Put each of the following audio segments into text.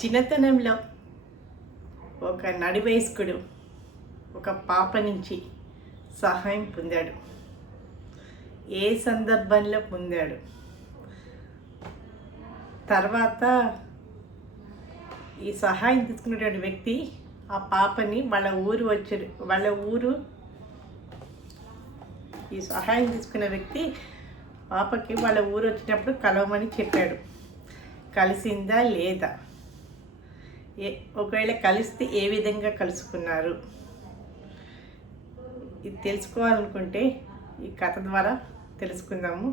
చిన్నతనంలో ఒక నడివయస్కుడు ఒక పాప నుంచి సహాయం పొందాడు. ఏ సందర్భంలో పొందాడు? తర్వాత ఈ సహాయం తీసుకున్నటువంటి వ్యక్తి ఆ పాపని ఈ సహాయం తీసుకున్న వ్యక్తి పాపకి వాళ్ళ ఊరు వచ్చినప్పుడు కలవమని చెప్పాడు. కలిసిందా లేదా? ఒకవేళ కలిస్తే ఏ విధంగా కలుసుకున్నారు? ఇది తెలుసుకోవాలనుకుంటే ఈ కథ ద్వారా తెలుసుకుందాము.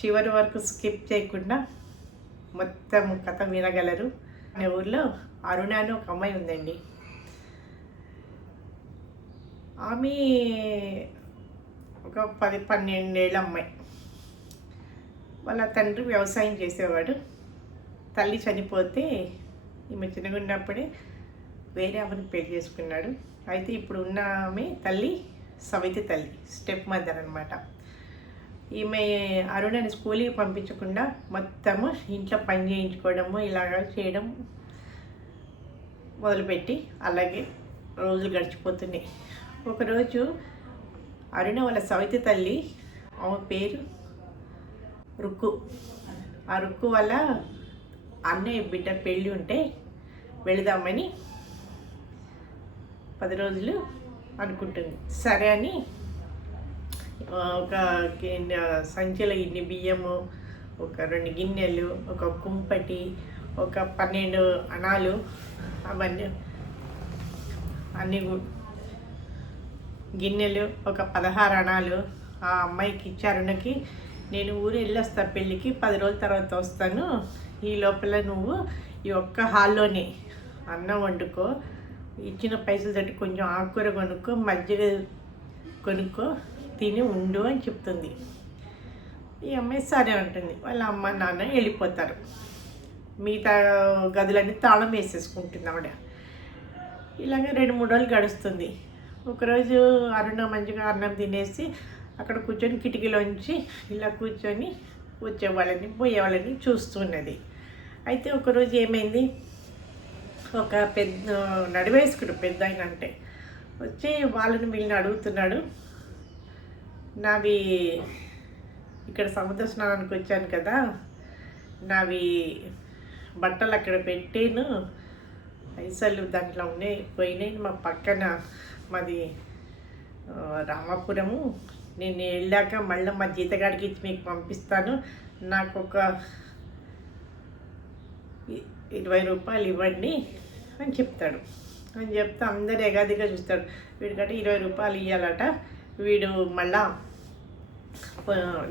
చివరి వరకు స్కిప్ చేయకుండా మొత్తం కథ వినగలరు. మన ఊర్లో అరుణ అని ఒక అమ్మాయి ఉందండి. ఆమె ఒక 10-12 ఏళ్ళ అమ్మాయి. వాళ్ళ తండ్రి వ్యవసాయం చేసేవాడు. తల్లి చనిపోతే ఈమె చిన్నగా ఉన్నప్పుడే వేరే ఆమెను పెళ్లి చేసుకున్నాడు. అయితే ఇప్పుడు ఉన్న ఆమె తల్లి సవితి తల్లి, స్టెప్ మదర్ అనమాట. ఈమె అరుణని స్కూల్కి పంపించకుండా మొత్తము ఇంట్లో పని చేయించుకోవడము ఇలాగా చేయడం మొదలుపెట్టి అలాగే రోజులు గడిచిపోతున్నాయి. ఒకరోజు అరుణ వాళ్ళ సవితి తల్లి, ఆమె పేరు రుక్కు. ఆ రుక్కు వల్ల అన్నయ్య బిడ్డ పెళ్ళి ఉంటే వెళదామని 10 రోజులు అనుకుంటుంది. సరే అని ఒక సంచిలో ఇన్ని బియ్యము, ఒక 2 గిన్నెలు, ఒక కుంపటి, ఒక 12 అణాలు, అవన్నీ గిన్నెలు, ఒక 16 అణాలు ఆ అమ్మాయికి ఇచ్చారునకి. నేను ఊరు వెళ్ళొస్తా పెళ్ళికి, 10 రోజుల తర్వాత వస్తాను. ఈ లోపల నువ్వు ఈ ఒక్క హాల్లోనే అన్నం వండుకో, ఇచ్చిన పైసలు తోటి కొంచెం ఆకుకూర కొనుక్కో, మజ్జిగ కొనుక్కో, తిని ఉండు అని చెప్తుంది. ఈ అమ్మాయి సరే ఉంటుంది. వాళ్ళ అమ్మ నాన్న వెళ్ళిపోతారు. మిగతా గదులన్నీ తాళం వేసేసుకుంటుంది ఆవిడ. ఇలాగ 2-3 రోజులు గడుస్తుంది. ఒకరోజు అరుణ మంచిగా అన్నం తినేసి అక్కడ కూర్చొని కిటికీలోంచి ఇలా కూర్చొని వచ్చేవాళ్ళని పోయేవాళ్ళని చూస్తున్నది. అయితే ఒకరోజు ఏమైంది, ఒక పెద్ద నడివయస్కుడు, పెద్ద ఆయన అంటే వచ్చి వాళ్ళని వీళ్ళని అడుగుతున్నాడు. నావి ఇక్కడ సముద్ర స్నానానికి వచ్చాను కదా, నావి బట్టలు అక్కడ పెట్టాను, పైసలు దాంట్లో పోయినాయి. మా పక్కన మాది రామాపురము, నేను వెళ్ళాక మళ్ళీ మా జీతగాడికి ఇచ్చి మీకు పంపిస్తాను, నాకు ఒక 20 రూపాయలు ఇవ్వండి అని చెప్తాడు. అని చెప్తే అందరు ఎగాదిగా చూస్తాడు. వీడికంటే 20 రూపాయలు ఇవ్వాలట, వీడు మళ్ళా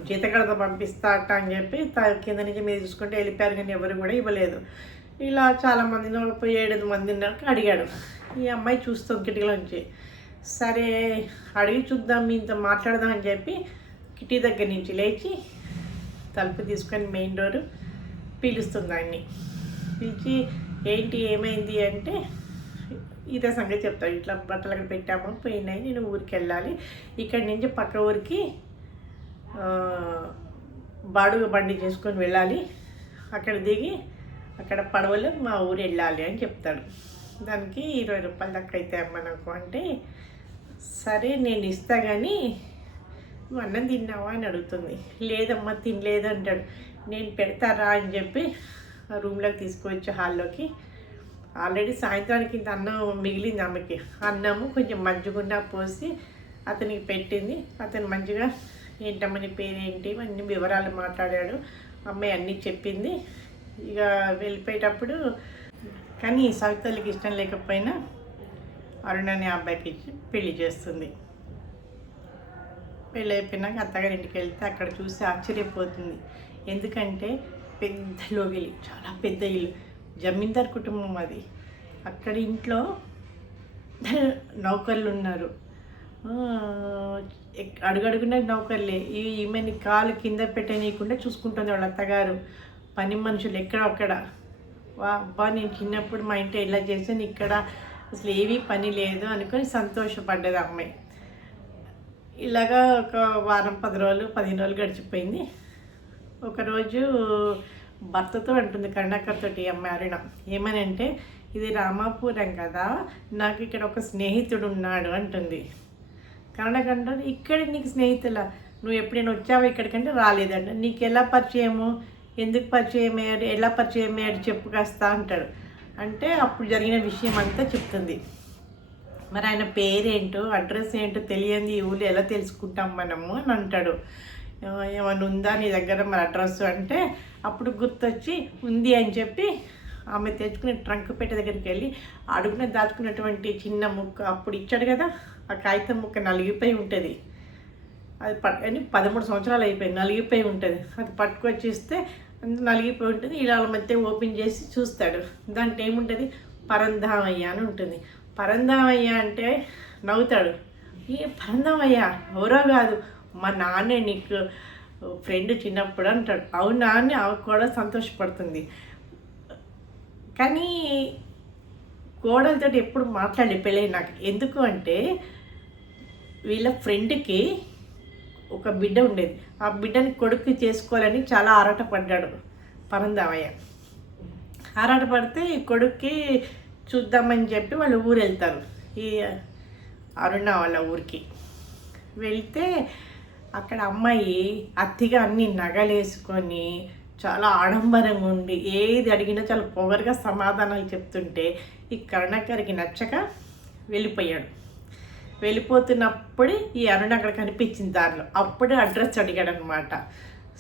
జీతగాడితో పంపిస్తాట అని చెప్పి కింద నుంచి మీరు చూసుకుంటే వెళ్ళిపోయారు, కానీ ఎవరు కూడా ఇవ్వలేదు. ఇలా చాలామందిని 7 మందిని అడిగాడు. ఈ అమ్మాయి చూస్తాం కిటికీలోంచి. సరే అడిగి చూద్దాం, ఇంత మాట్లాడదాం అని చెప్పి కిటికీ దగ్గర నుంచి లేచి తలుపు తీసుకొని మెయిన్ డోరు పిలుస్తుంది. ఆయన్ని పిలిచి ఏంటి ఏమైంది అంటే ఇదే సంగతి చెప్తాడు. ఇట్లా బట్టలు అక్కడ పెట్టాము, పోయినాయి, నేను ఊరికి వెళ్ళాలి, ఇక్కడి నుంచి పక్క ఊరికి బాడుగ బండి చేసుకొని వెళ్ళాలి, అక్కడ దిగి అక్కడ పడవలో మా ఊరు వెళ్ళాలి అని చెప్తాడు. దానికి 20 రూపాయలు దాకా అయితే అమ్మ నాకు అంటే, సరే నేను ఇస్తా కానీ నువ్వు అన్నం తిన్నావా అని అడుగుతుంది. లేదమ్మా తినలేదు అంటాడు. నేను పెడతారా అని చెప్పి రూమ్లోకి తీసుకువచ్చి హాల్లోకి, ఆల్రెడీ సాయంత్రానికి ఇంత అన్నం మిగిలింది ఆమెకి. అన్నము కొంచెం మంచిగుండా పోసి అతనికి పెట్టింది. అతను మంచిగా ఏంటమ్మని పేరేంటి అన్ని వివరాలు మాట్లాడాడు. అమ్మాయి అన్నీ చెప్పింది. ఇక వెళ్ళిపోయేటప్పుడు కానీ సవితలకి ఇష్టం లేకపోయినా అరుణని అబ్బాయికి ఇచ్చి పెళ్లి చేస్తుంది. పెళ్ళి అయిపోయినాక అత్తగారి ఇంటికి వెళ్తే అక్కడ చూసి ఆశ్చర్యపోతుంది. ఎందుకంటే పెద్ద లోగిలి, చాలా పెద్ద ఇల్లు, జమీందార్ కుటుంబం అది. అక్కడ ఇంట్లో నౌకర్లు ఉన్నారు, అడుగడుగున నౌకర్లే. ఈమెని కాలు కింద పెట్టనీయకుండా చూసుకుంటుంది వాళ్ళ అత్తగారు. పని మనుషులు ఎక్కడొక్కడ. అబ్బా నేను చిన్నప్పుడు మా ఇంట్లో ఇలా చేశాను, ఇక్కడ అసలు ఏవీ పని లేదు అనుకొని సంతోషపడ్డది అమ్మాయి. ఇలాగా ఒక వారం 10 రోజులు 15 రోజులు గడిచిపోయింది. ఒకరోజు భర్తతో అంటుంది కరుణాకర్తోటి అమ్మాయి అరుణ. ఏమని అంటే, ఇది రామాపురం కదా, నాకు ఇక్కడ ఒక స్నేహితుడు ఉన్నాడు అంటుంది. కరుణాకర్ ఇక్కడ నీకు స్నేహితుల, నువ్వు ఎప్పుడైనా వచ్చావా ఇక్కడికంటే రాలేదంట. నీకు ఎలా పరిచయము, ఎందుకు పరిచయం అయ్యాడు, ఎలా పరిచయం అయ్యాడు చెప్పు కాస్తా అంటాడు. అంటే అప్పుడు జరిగిన విషయం అంతా చెప్తుంది. మరి ఆయన పేరేంటో అడ్రస్ ఏంటో తెలియంది ఈ ఊళ్ళో ఎలా తెలుసుకుంటాం మనము అని అంటాడు. ఏమైనా ఉందా నీ దగ్గర మరి అడ్రస్ అంటే, అప్పుడు గుర్తొచ్చి ఉంది అని చెప్పి ఆమె తెచ్చుకునే ట్రంక్ పెట్టే దగ్గరికి వెళ్ళి అడుగున దాచుకున్నటువంటి చిన్న ముక్క అప్పుడు ఇచ్చాడు కదా, ఆ కాగితం ముక్క నలిగిపోయి ఉంటుంది. అది అని 13 సంవత్సరాలు అయిపోయి నలిగిపోయి ఉంటుంది. అది పట్టుకొచ్చి ఇస్తే నలిగిపోయి ఉంటుంది. ఇలా మధ్య ఓపెన్ చేసి చూస్తాడు. దాంట్లో ఏముంటుంది, పరంధామయ్య అని ఉంటుంది. పరంధామయ్య అంటే నవ్వుతాడు. ఏ పరంధామయ్య ఎవరో కాదు, మా నాన్నే నీకు ఫ్రెండ్ చిన్నప్పుడు అంటాడు. అవునా అని ఆమె కూడా సంతోషపడుతుంది. కానీ కోడలతో ఎప్పుడు మాట్లాడి పెళ్ళి నాకు ఎందుకు అంటే, వీళ్ళ ఫ్రెండ్కి ఒక బిడ్డ ఉండేది. ఆ బిడ్డని కొడుకు చేసుకోవాలని చాలా ఆరాటపడ్డాడు పరంధామయ్య. ఆరాటపడితే ఈ కొడుక్కి చూద్దామని చెప్పి వాళ్ళు ఊరు వెళ్తారు, ఈ అరుణ వాళ్ళ ఊరికి. వెళ్తే అక్కడ అమ్మాయి అతిగా అన్ని నగలేసుకొని చాలా ఆడంబరంగా ఉండి ఏది అడిగినా చాలా పొగరుగా సమాధానాలు చెప్తుంటే ఈ కరుణాకర్కి నచ్చక వెళ్ళిపోయాడు. వెళ్ళిపోతున్నప్పుడు ఈ అరుణ అక్కడ కనిపించింది దారిలో. అప్పుడే అడ్రస్ అడిగాడు అనమాట.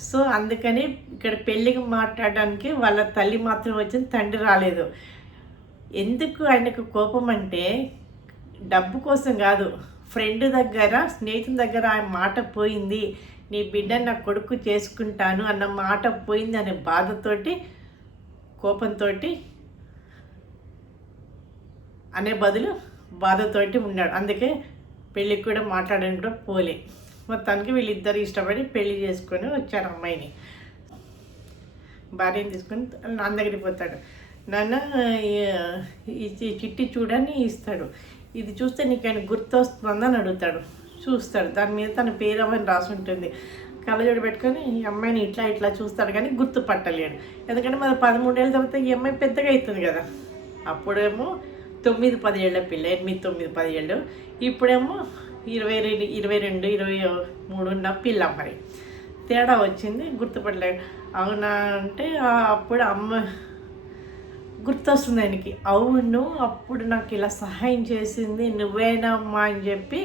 సో అందుకని ఇక్కడ పెళ్ళికి మాట్లాడడానికి వాళ్ళ తల్లి మాత్రం వచ్చింది, తండ్రి రాలేదు. ఎందుకు ఆయనకు కోపం అంటే, డబ్బు కోసం కాదు, ఫ్రెండ్ దగ్గర స్నేహితుల దగ్గర ఆయన మాట పోయింది, నీ బిడ్డ నా కొడుకు చేసుకుంటాను అన్న మాట పోయింది అనే బాధతోటి కోపంతో అనే బదులు బాధతోటి ఉన్నాడు. అందుకే పెళ్ళికి కూడా మాట్లాడని కూడా పోలే. మొత్తానికి వీళ్ళిద్దరు ఇష్టపడి పెళ్లి చేసుకొని వచ్చారు అమ్మాయిని. భార్యని తీసుకొని నాన్న దగ్గరికి పోతాడు. నాన్న ఈ చిట్టి చూడని ఇస్తాడు. ఇది చూస్తే నీకు ఆయన గుర్తొస్తుందని అడుగుతాడు. చూస్తాడు, దాని మీద తన పేరు అవన్నీ రాసి ఉంటుంది. కళ్ళజోడు పెట్టుకొని ఈ అమ్మాయిని ఇట్లా ఇట్లా చూస్తాడు కానీ గుర్తుపట్టలేడు. ఎందుకంటే మరి 13 ఏళ్ళ తర్వాత ఈ అమ్మాయి పెద్దగా అవుతుంది కదా. అప్పుడేమో 9-10 ఏళ్ళ పిల్ల, 8-9-10 ఏళ్ళు. ఇప్పుడేమో 22, 23 ఉన్న పిల్ల. మరి తేడా వచ్చింది, గుర్తుపట్టలేడు. అవునా అంటే అప్పుడు అమ్మ గుర్తొస్తుంది ఆయనకి. అవును, అప్పుడు నాకు ఇలా సహాయం చేసింది నువ్వేనా అమ్మా అని చెప్పి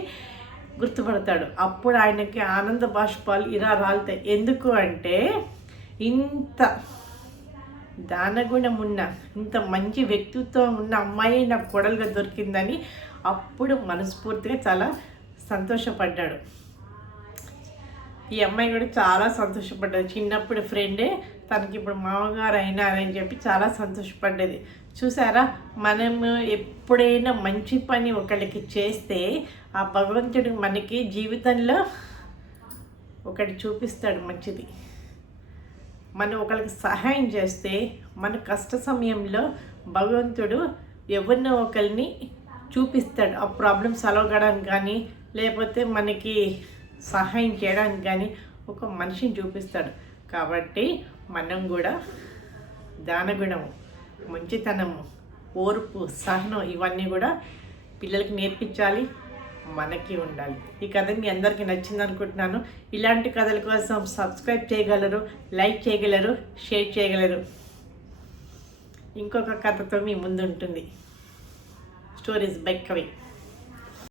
గుర్తుపడతాడు. అప్పుడు ఆయనకి ఆనంద బాష్పాలు ఇలా రాలుతాయి. ఎందుకు అంటే, ఇంత దానగుణం ఉన్న, ఇంత మంచి వ్యక్తిత్వం ఉన్న అమ్మాయి నాకు కోడలుగా దొరికిందని అప్పుడు మనస్ఫూర్తిగా చాలా సంతోషపడ్డాడు. ఈ అమ్మాయి కూడా చాలా సంతోషపడ్డది. చిన్నప్పుడు ఫ్రెండే తనకి ఇప్పుడు మామగారు అయినారని చెప్పి చాలా సంతోషపడ్డది. చూసారా, మనము ఎప్పుడైనా మంచి పని ఒకరికి చేస్తే ఆ భగవంతుడు మనకి జీవితంలో ఒకటి చూపిస్తాడు మంచిది. మనం ఒకరికి సహాయం చేస్తే మన కష్ట సమయంలో భగవంతుడు ఎవరినో ఒకరిని చూపిస్తాడు. ఆ ప్రాబ్లం సాల్వ్ కావడానికి కానీ, లేకపోతే మనకి సహాయం చేయడానికి కానీ ఒక మనిషిని చూపిస్తాడు. కాబట్టి మనం కూడా దానగుణము, మంచితనము, ఓర్పు, సహనం ఇవన్నీ కూడా పిల్లలకి నేర్పించాలి, మనకి ఉండాలి. ఈ కథ మీ అందరికీ నచ్చింది అనుకుంటున్నాను. ఇలాంటి కథల కోసం సబ్స్క్రైబ్ చేయగలరు, లైక్ చేయగలరు, షేర్ చేయగలరు. ఇంకొక కథతో మీ ముందు ఉంటుంది. స్టోరీస్ బై కవి.